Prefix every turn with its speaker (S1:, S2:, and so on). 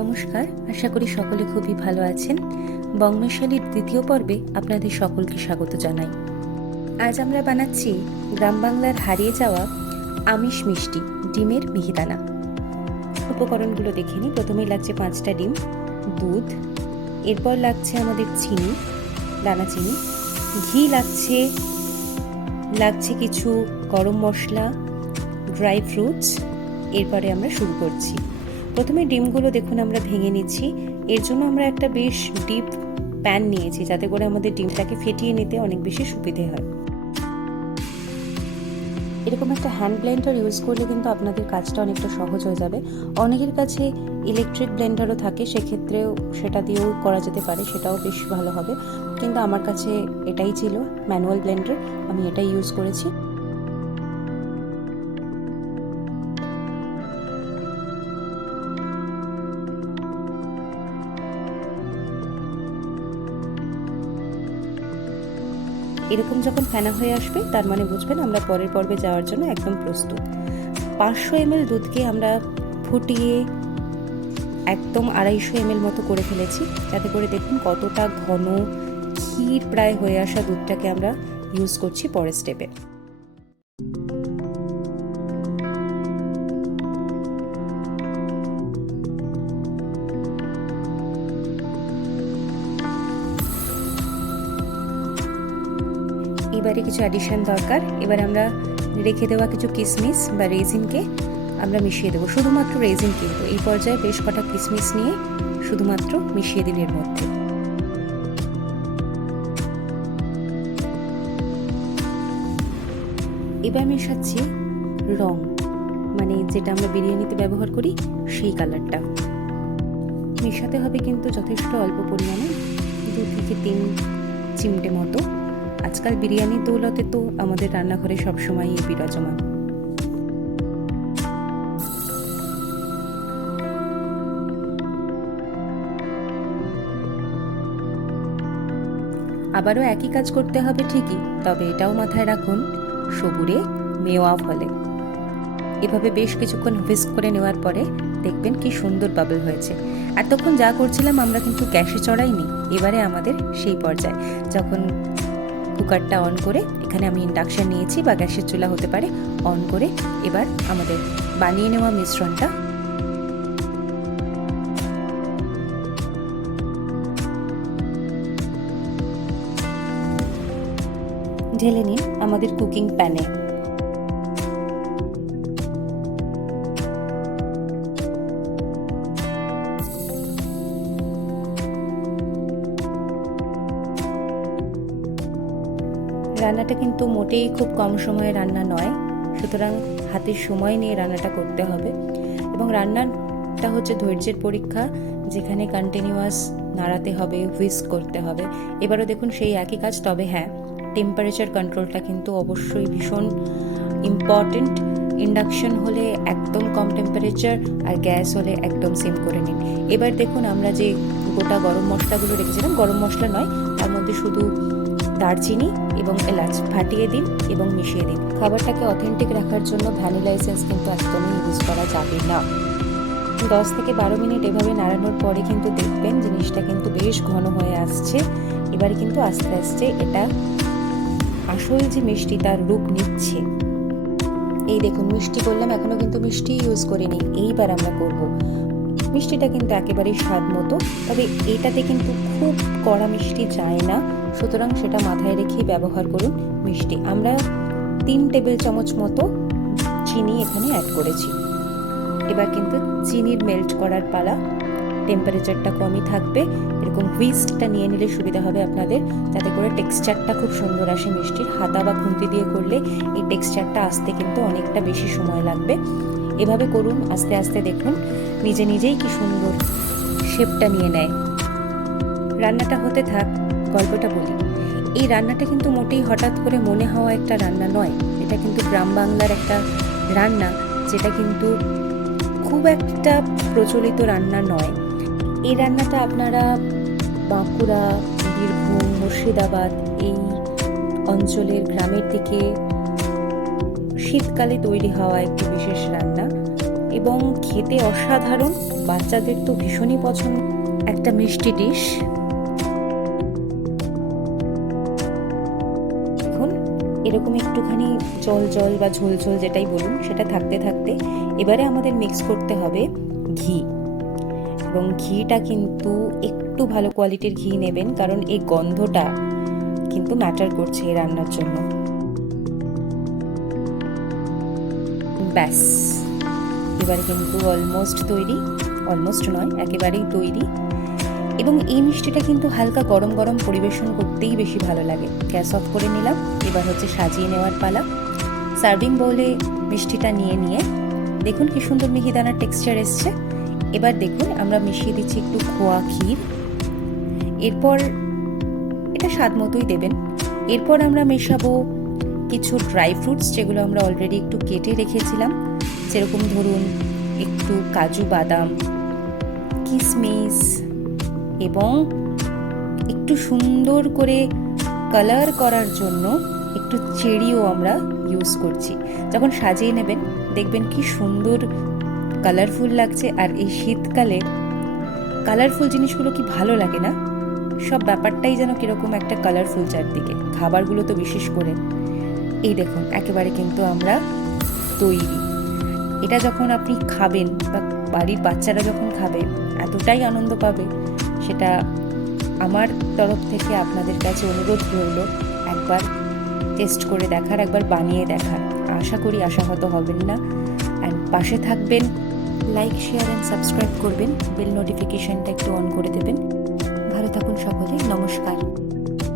S1: নমস্কার, আশা করি সকলে খুবই ভালো আছেন। বঙ্গশালীর দ্বিতীয় পর্বে আপনাদের সকলকে স্বাগত জানাই। আজ আমরা বানাচ্ছি গ্রাম বাংলার হারিয়ে যাওয়া আমিষ মিষ্টি, ডিমের মিহিদানা উপকরণগুলো দেখে নিই। প্রথমেই লাগছে পাঁচটা ডিম, দুধ, এরপর লাগছে আমাদের চিনি দানা চিনি ঘি লাগছে লাগছে কিছু গরম মশলা, ড্রাই ফ্রুটস, এরপরে আমরা শুরু করছি। প্রথমে ডিমগুলো দেখুন আমরা ভেঙে নিচ্ছি। এর জন্য আমরা একটা বেশ ডিপ প্যান নিয়েছি, যাতে করে আমাদের ডিমটাকে ফেটিয়ে নিতে অনেক বেশি সুবিধে হয়। এরকম একটা হ্যান্ড ব্লেন্ডার ইউজ করলে কিন্তু আপনাদের কাজটা অনেকটা সহজ হয়ে যাবে। অনেকের কাছে ইলেকট্রিক ব্লেন্ডারও থাকে, সেক্ষেত্রেও সেটা দিয়েও করা যেতে পারে, সেটাও বেশ ভালো হবে। কিন্তু আমার কাছে এটাই ছিল ম্যানুয়াল ব্লেন্ডার, আমি এটাই ইউজ করেছি। এরকম যখন ফেনা হয়ে আসবে, তার মানে বুঝবেন আমরা পরের পর্বে যাওয়ার জন্য একদম প্রস্তুত। পাঁচশো এমএল দুধকে আমরা ফুটিয়ে একদম আড়াইশো এমএল মতো করে ফেলেছি, যাতে করে দেখুন কতটা ঘন ক্ষীর প্রায় হয়ে আসা দুধটাকে আমরা ইউজ করছি পরের স্টেপে এবারে কিছু অ্যাডিশন দরকার। এবার আমরা রেখে দেওয়া কিছু কিসমিস বা রেজিনকে আমরা মিশিয়ে দেবো। শুধুমাত্র রেজিন কিন্তু এই পর্যায়ে বেশ কটা কিসমিস নিয়ে শুধুমাত্র মিশিয়ে দিন এর মধ্যে। এবার মেশাচ্ছি রং। মানে যেটা আমরা বিরিয়ানিতে ব্যবহার করি, সেই কালারটা। মেশাতে হবে কিন্তু যথেষ্ট অল্প পরিমাণে, দু থেকে তিন চিমটে মতো। আজকাল বিরিয়ানির দৌলতে তো আমাদের রান্নাঘরে সবসময়ই বিরাজমান। আবারও একই কাজ করতে হবে ঠিকই, তবে এটাও মাথায় রাখুন, সবুরে মেওয়া ফলে। এভাবে বেশ কিছুক্ষণ হুইস্ক করে নেওয়ার পরে দেখবেন কি সুন্দর বাবল হয়েছে। এতক্ষণ যা করছিলাম আমরা কিন্তু গ্যাসে চড়াইনি, এবারে আমাদের সেই পর্যায়ে। যখন কুকারটা অন করে এখানে আমি ইন্ডাকশান নিয়েছি বা গ্যাসের চুলা হতে পারে অন করে এবার আমাদের বানিয়ে নেওয়া মিশ্রণটা। ঢেলে নিন আমাদের কুকিং প্যানে রান্নাটা কিন্তু মোটেই খুব কম সময়ে রান্না নয়। সুতরাং হাতে সময় নিয়ে রান্নাটা করতে হবে। এবং রান্নাটা হচ্ছে ধৈর্যের পরীক্ষা, যেখানে কন্টিনিউয়াস নাড়াতে হবে হুইস্ক করতে হবে। এবারও দেখুন সেই একই কাজ, তবে হ্যাঁ টেম্পারেচার কন্ট্রোলটা কিন্তু অবশ্যই ভীষণ ইম্পর্টেন্ট ইন্ডাকশন হলে একদম কম টেম্পারেচার আর গ্যাস হলে একদম সেম করে নিন। এবার দেখুন আমরা যে গোটা গরম মশলাগুলো রেখেছিলাম, গরম মশলা নয়, তার মধ্যে শুধু দারচিনি এবং এলাচ ফাটিয়ে দিন এবং মিশিয়ে দিন। খাবারটাকে অথেন্টিক রাখার জন্য ভ্যানিলা এসেন্স কিন্তু একদমই ইউজ করা যাবে না। দশ থেকে বারো মিনিট এভাবে নাড়ানোর পরে কিন্তু দেখবেন জিনিসটা কিন্তু বেশ ঘন হয়ে আসছে। এবার কিন্তু আস্তে আস্তে এটা আসল যে মিষ্টি তার রূপ নিচ্ছে। এই দেখুন, মিষ্টি করলাম এখনও কিন্তু মিষ্টি ইউজ করিনি। এইবার আমরা করব। মিষ্টিটা কিন্তু একেবারেই স্বাদ মতো, তবে এটাতে কিন্তু খুব কড়া মিষ্টি যায় না। সুতরাং সেটা মাথায় রেখেই ব্যবহার করুন মিষ্টি। আমরা তিন টেবিল চামচ মতো চিনি এখানে অ্যাড করেছি। এবার কিন্তু চিনির মেল্ট করার পালা টেম্পারেচারটা কমই থাকবে। এরকম হুইস্কটা নিয়ে নিলে সুবিধা হবে আপনাদের, যাতে করে টেক্সচারটা খুব সুন্দর আসে মিষ্টির। হাতা বা খুন্তি দিয়ে করলে এই টেক্সচারটা আসতে কিন্তু অনেকটা বেশি সময় লাগবে। এভাবে করুন, আস্তে আস্তে দেখুন, নিজে নিজেই কি সুন্দর শেপটা নিয়ে নেয়। রান্নাটা হতে থাক, গল্পটা বলি। এই রান্নাটা কিন্তু মোটেই হঠাৎ করে মনে হওয়া একটা রান্না নয়। এটা কিন্তু গ্রাম বাংলার একটা রান্না, যেটা কিন্তু খুব একটা প্রচলিত রান্না নয়। এই রান্নাটা আপনারা বাঁকুড়া, বীরভূম, মুর্শিদাবাদ এই অঞ্চলের গ্রামের দিকে শীতকালে তৈরি হওয়া একটি বিশেষ রান্না এবং খেতে অসাধারণ, বাচ্চাদের তো ভীষণই পছন্দ। একটা মিষ্টি ডিশ। দেখুন, এরকম একটুখানি জল জল বা ঝোল ঝোল যেটাই বলুন, সেটা থাকতে থাকতে এবারে আমাদের মিক্স করতে হবে ঘি। এবং ঘিটা কিন্তু একটু ভালো কোয়ালিটির ঘি নেবেন, কারণ এই গন্ধটা কিন্তু ম্যাটার করছে এই রান্নার জন্য। ব্যাস। এবারে কিন্তু অলমোস্ট তৈরি অলমোস্ট নয়, একেবারেই তৈরি। এবং এই মিষ্টিটা কিন্তু হালকা গরম গরম পরিবেশন করতেই বেশি ভালো লাগে। গ্যাস অফ করে নিলাম, এবার হচ্ছে সাজিয়ে নেওয়ার পালা। সার্ভিং বলে মিষ্টিটা নিয়ে নিয়ে, দেখুন কি সুন্দর মিহিদানার টেক্সচার এসছে। এবার দেখুন, আমরা মিশিয়ে দিচ্ছি একটু খোয়া ক্ষীর। এরপর এটা স্বাদ মতোই দেবেন। এরপর আমরা মেশাবো কিছু ড্রাই ফ্রুটস যেগুলো আমরা অলরেডি একটু কেটে রেখেছিলাম। যেরকম ধরুন একটু কাজু বাদাম কিশমিশ এবং একটু সুন্দর করে কালার করার জন্য একটু চেরিও আমরা ইউজ করছি। যখন সাজিয়ে নেবেন, দেখবেন কি সুন্দর কালারফুল লাগছে আর এই শীতকালে কালারফুল জিনিসগুলো কি ভালো লাগে না? সব ব্যাপারটাই যেন কীরকম একটা কালারফুল চারদিকে। খাবারগুলো তো বিশেষ করে। এই দেখুন, একেবারে কিন্তু আমরা তৈরি। এটা যখন আপনি খাবেন বা বাড়ির বাচ্চারা যখন খাবে, এতটাই আনন্দ পাবে, সেটা আমার তরফ থেকে আপনাদের কাছে অনুরোধ রইল, একবার টেস্ট করে দেখার, একবার বানিয়ে দেখার। আশা করি আশাহত হবেন না। অ্যান্ড পাশে থাকবেন লাইক শেয়ার অ্যান্ড সাবস্ক্রাইব করবেন। বেল নোটিফিকেশানটা একটু অন করে দেবেন। ভালো থাকুন সকলে, নমস্কার।